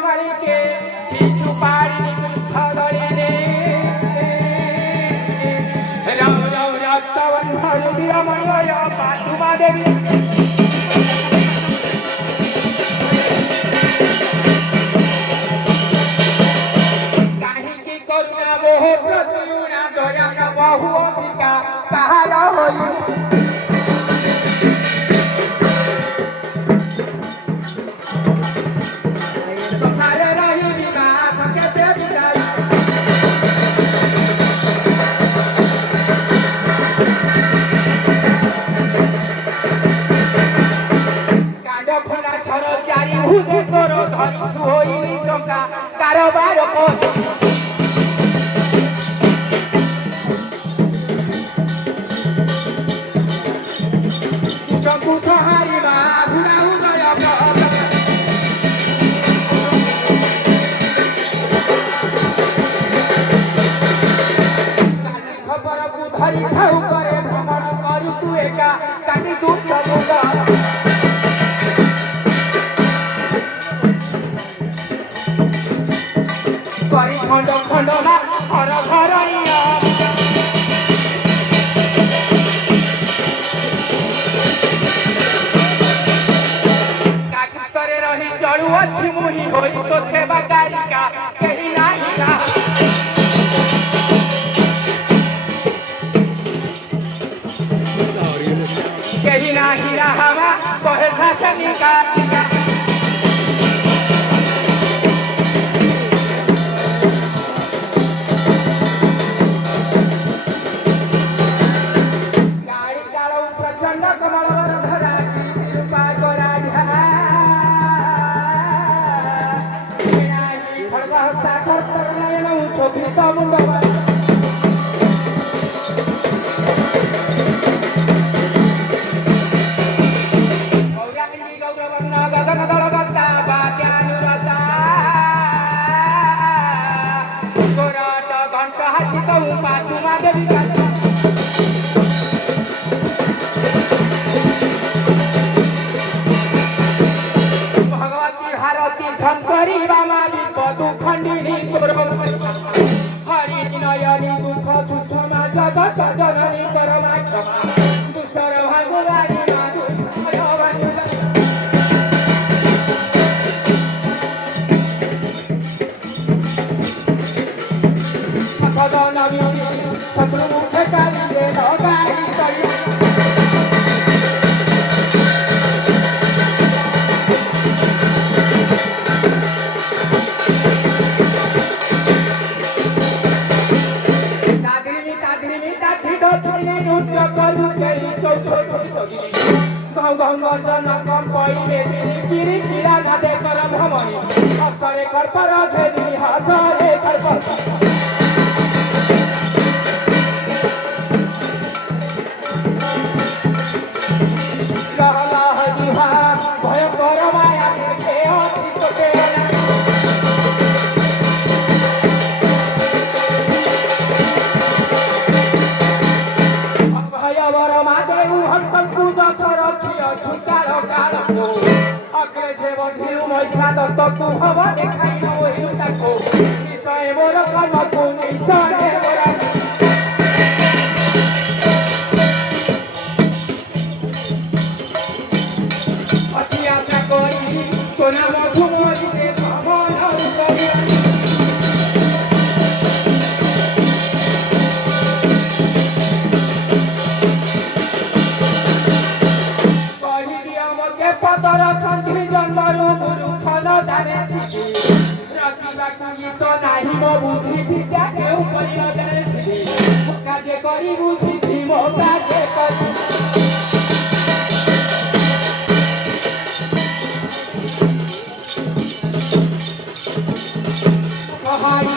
মালিকে শিশু পাড়ি স্থলে রাম রাম রাত্তাবন্ধন বীরময় পাতুমা দেবী কাহিকি করুণা মোহ প্রতিউনা দয়া বহু অম্বিকা কাহার হই কারবার কুশহারিমা ঘুরা উদয় খবরକୁ ଧରି ଥାଉ ପରେ ଭ୍ରମଣ କରୁ ତୁ ଏକା କାଟି ଦୁଃଖ ମୁଣ୍ଡ କରି ଖଣ୍ଡ ଖଣ୍ଡ ନା ଘର ଘର କାଗଜରେ ରହି ଚଳୁଅଛି ମୁହିଁ ହୋଇ ତୋ ସେବା କାରିକା କେହି ନାହିଁ କେହି ନାହିଁ ରାହାମା କହେ ଶାସନିକା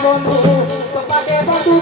বন্ধু তো পাতে বন্ধু